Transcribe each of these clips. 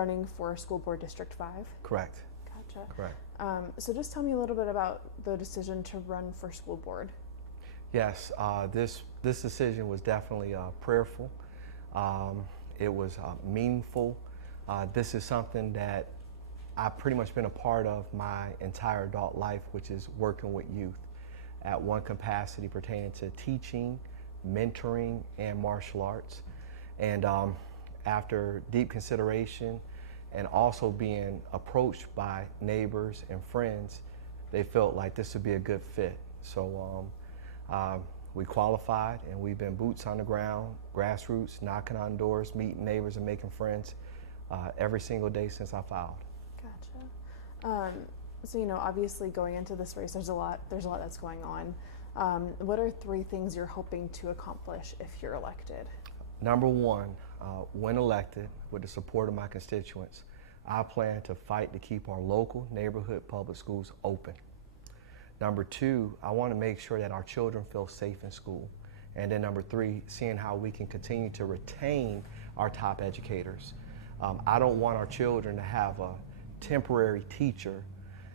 running for School Board District 5? Correct. Gotcha. Correct. So just tell me a little bit about the decision to run for school board. Yes, this decision was definitely prayerful. It was meaningful. This is something that I've pretty much been a part of my entire adult life, which is working with youth at one capacity pertaining to teaching, mentoring, and martial arts. And after deep consideration and also being approached by neighbors and friends, they felt like this would be a good fit. So we qualified, and we've been boots on the ground, grassroots, knocking on doors, meeting neighbors and making friends every single day since I filed. Gotcha. So, you know, obviously going into this race, there's a lot that's going on. What are 3 things you're hoping to accomplish if you're elected? Number 1, when elected, with the support of my constituents, I plan to fight to keep our local neighborhood public schools open. Number 2, I want to make sure that our children feel safe in school. And then number 3, seeing how we can continue to retain our top educators. I don't want our children to have a temporary teacher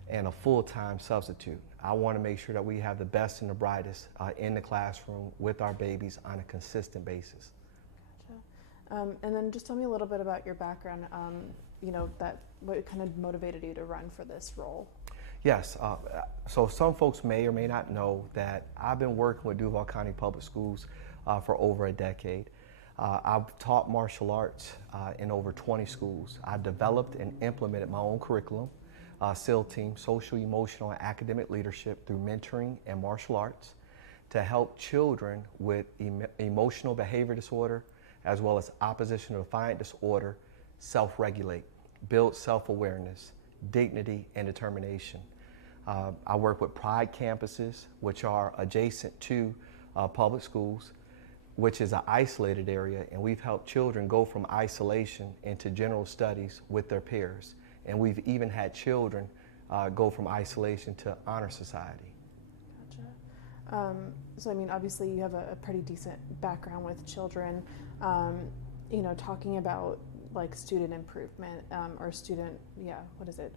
and a full-time substitute. I want to make sure that we have the best and the brightest in the classroom with our babies on a consistent basis. Gotcha. And then just tell me a little bit about your background, you know, what kind of motivated you to run for this role? Yes, so some folks may or may not know that I've been working with Duval County Public Schools for over a decade. I've taught martial arts in over 20 schools. I developed and implemented my own curriculum, SEAL team, social, emotional, and academic leadership through mentoring and martial arts to help children with emotional behavior disorder as well as oppositional defiant disorder self-regulate, build self-awareness, dignity, and determination. I work with Pride campuses, which are adjacent to public schools, which is an isolated area, and we've helped children go from isolation into general studies with their peers. And we've even had children go from isolation to honor society. Gotcha. So, I mean, obviously you have a pretty decent background with children, you know, talking about like student improvement or student, what is it?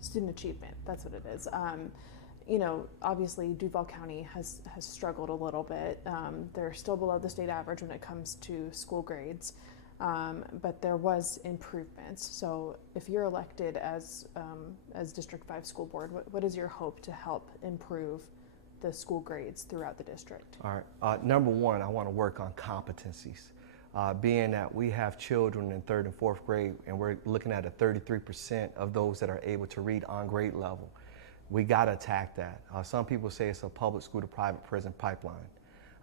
Student achievement, that's what it is. You know, obviously Duval County has struggled a little bit. They're still below the state average when it comes to school grades, but there was improvements. So if you're elected as District 5 School Board, what is your hope to help improve the school grades throughout the district? All right, number 1, I want to work on competencies. Being that we have children in 3rd and 4th grade, and we're looking at a 33% of those that are able to read on grade level. We got to attack that. Some people say it's a public school to private prison pipeline.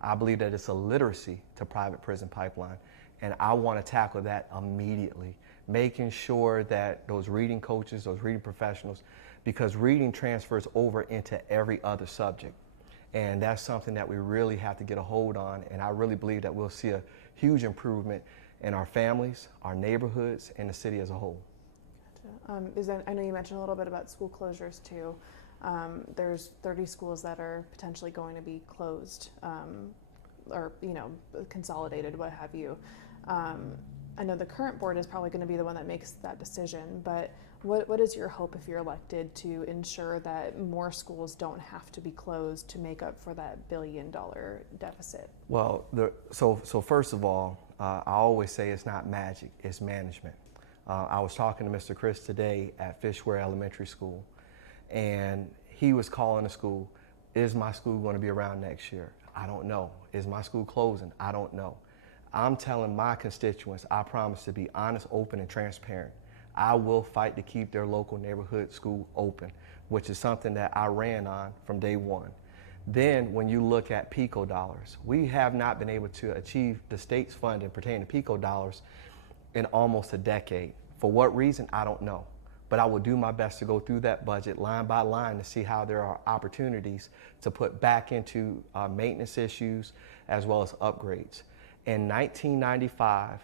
I believe that it's a literacy to private prison pipeline, and I want to tackle that immediately, making sure that those reading coaches, those reading professionals, because reading transfers over into every other subject. And that's something that we really have to get a hold on, and I really believe that we'll see a huge improvement in our families, our neighborhoods, and the city as a whole. Gotcha. I know you mentioned a little bit about school closures too. There's 30 schools that are potentially going to be closed or, you know, consolidated, what have you. I know the current board is probably going to be the one that makes that decision, but what is your hope if you're elected to ensure that more schools don't have to be closed to make up for that $1 billion deficit? Well, so first of all, I always say it's not magic, it's management. I was talking to Mr. Chris today at Fishware Elementary School, and he was calling the school, is my school going to be around next year? I don't know. Is my school closing? I don't know. I'm telling my constituents, I promise to be honest, open, and transparent. I will fight to keep their local neighborhood school open, which is something that I ran on from day 1. Then when you look at PICO dollars, we have not been able to achieve the state's funding pertaining to PICO dollars in almost a decade. For what reason, I don't know. But I will do my best to go through that budget line by line to see how there are opportunities to put back into maintenance issues as well as upgrades. In 1995,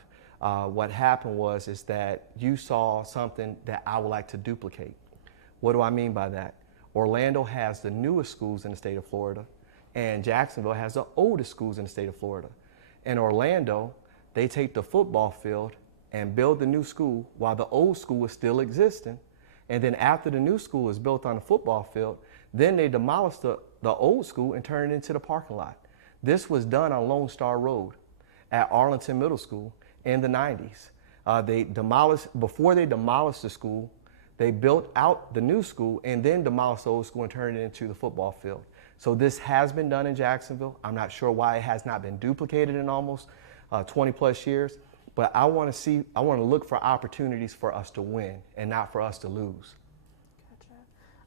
what happened is that you saw something that I would like to duplicate. What do I mean by that? Orlando has the newest schools in the state of Florida, and Jacksonville has the oldest schools in the state of Florida. In Orlando, they take the football field and build the new school while the old school is still existing. And then after the new school is built on the football field, then they demolish the old school and turn it into the parking lot. This was done on Lone Star Road at Arlington Middle School in the 90s. Before they demolished the school, they built out the new school and then demolished the old school and turned it into the football field. So this has been done in Jacksonville. I'm not sure why it has not been duplicated in almost 20 plus years, but I want to look for opportunities for us to win and not for us to lose.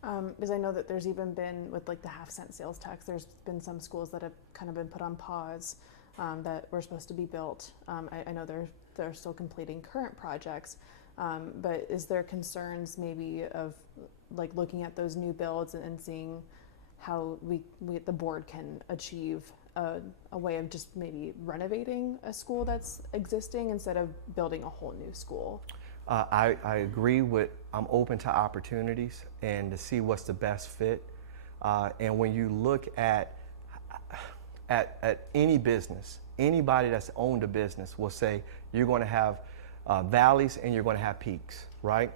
Gotcha. Because I know that there's even been with like the half-cent sales tax, there's been some schools that have kind of been put on pause that were supposed to be built. I know they're still completing current projects, but is there concerns maybe of like looking at those new builds and seeing how the board can achieve a way of just maybe renovating a school that's existing instead of building a whole new school? I agree with, I'm open to opportunities and to see what's the best fit. And when you look at any business, anybody that's owned a business will say you're going to have valleys and you're going to have peaks, right?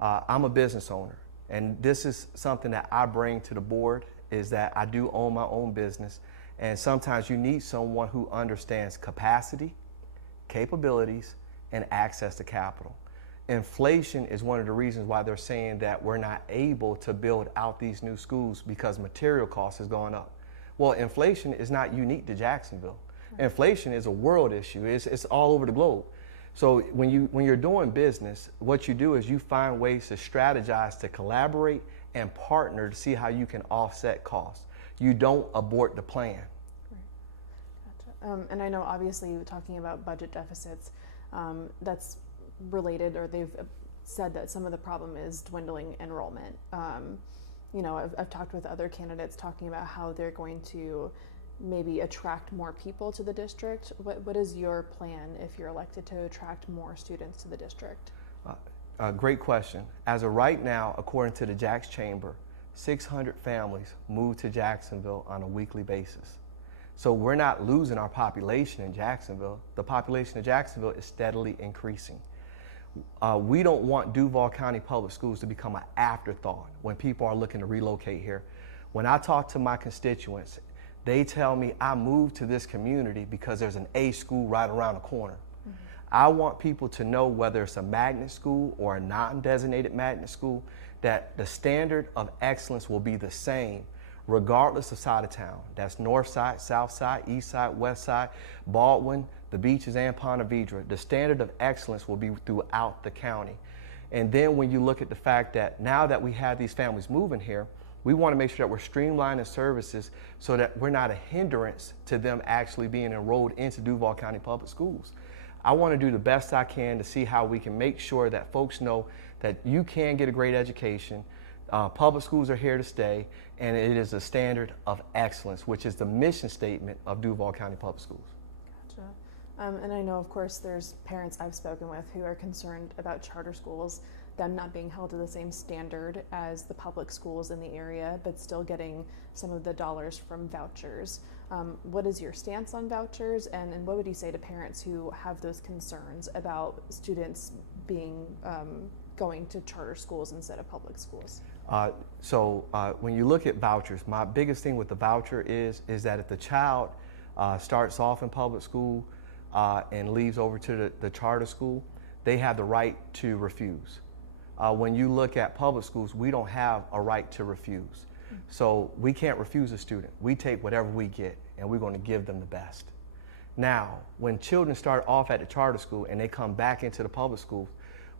I'm a business owner, and this is something that I bring to the board, is that I do own my own business. And sometimes you need someone who understands capacity, capabilities, and access to capital. Inflation is one of the reasons why they're saying that we're not able to build out these new schools, because material costs has gone up. Well, inflation is not unique to Jacksonville. Right. Inflation is a world issue. It's all over the globe. So when you're doing business, what you do is you find ways to strategize, to collaborate and partner to see how you can offset costs. You don't abort the plan. Right. Gotcha. And I know obviously talking about budget deficits, that's related, or they've said that some of the problem is dwindling enrollment. I've talked with other candidates talking about how they're going to maybe attract more people to the district. What is your plan if you're elected to attract more students to the district? Great question. As of right now, according to the Jacks Chamber, 600 families move to Jacksonville on a weekly basis. So we're not losing our population in Jacksonville. The population of Jacksonville is steadily increasing. We don't want Duval County Public Schools to become an afterthought when people are looking to relocate here. When I talk to my constituents, they tell me I moved to this community because there's an A school right around the corner. Mm-hmm. I want people to know, whether it's a magnet school or a non-designated magnet school, that the standard of excellence will be the same regardless of side of town. That's north side, south side, east side, west side, Baldwin, the Beaches, and Ponte Vedra. The standard of excellence will be throughout the county. And then when you look at the fact that now that we have these families moving here, we want to make sure that we're streamlining services so that we're not a hindrance to them actually being enrolled into Duval County Public Schools. I want to do the best I can to see how we can make sure that folks know that you can get a great education. Public schools are here to stay, and it is a standard of excellence, which is the mission statement of Duval County Public Schools. Gotcha. And I know, of course, there's parents I've spoken with who are concerned about charter schools, them not being held to the same standard as the public schools in the area, but still getting some of the dollars from vouchers. What is your stance on vouchers, and what would you say to parents who have those concerns about students being going to charter schools instead of public schools? When you look at vouchers, my biggest thing with the voucher is that if the child starts off in public school and leaves over to the charter school, they have the right to refuse. When you look at public schools, we don't have a right to refuse. So we can't refuse a student. We take whatever we get, and we're going to give them the best. Now, when children start off at the charter school and they come back into the public school,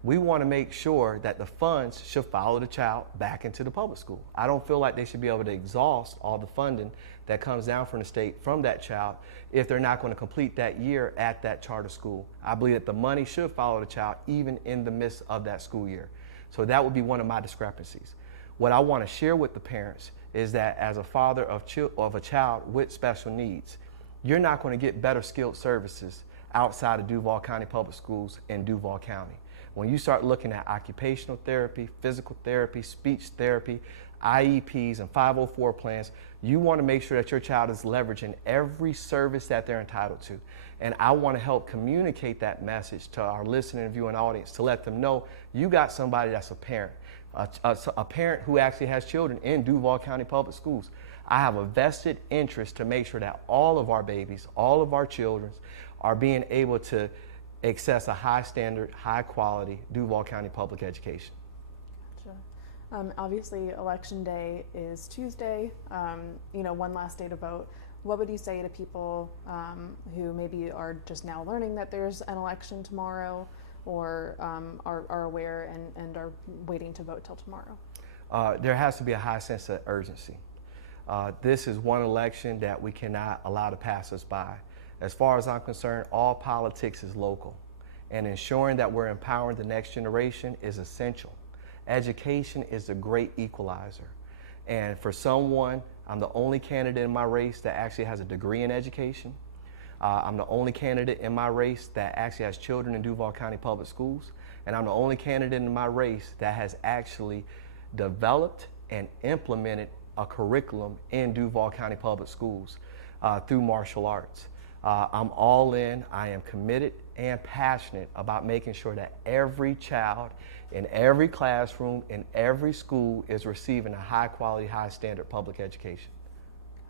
we want to make sure that the funds should follow the child back into the public school. I don't feel like they should be able to exhaust all the funding that comes down from the state from that child if they're not going to complete that year at that charter school. I believe that the money should follow the child even in the midst of that school year. So that would be one of my discrepancies. What I want to share with the parents is that as a father of a child with special needs, you're not going to get better skilled services outside of Duval County Public Schools in Duval County. When you start looking at occupational therapy, physical therapy, speech therapy, IEPs and 504 plans. You want to make sure that your child is leveraging every service that they're entitled to. And I want to help communicate that message to our listening and viewing audience to let them know you got somebody that's a parent, a parent who actually has children in Duval County Public Schools. I have a vested interest to make sure that all of our babies, all of our children are being able to access a high standard, high quality Duval County public education. Gotcha. Obviously, Election Day is Tuesday, one last day to vote. What would you say to people who maybe are just now learning that there's an election tomorrow, or are aware and are waiting to vote till tomorrow? There has to be a high sense of urgency. This is one election that we cannot allow to pass us by. As far as I'm concerned, all politics is local, and ensuring that we're empowering the next generation is essential. Education is the great equalizer. And for someone, I'm the only candidate in my race that actually has a degree in education. I'm the only candidate in my race that actually has children in Duval County Public Schools. And I'm the only candidate in my race that has actually developed and implemented a curriculum in Duval County Public Schools through martial arts. I'm all in. I am committed and passionate about making sure that every child in every classroom, in every school is receiving a high quality, high standard public education.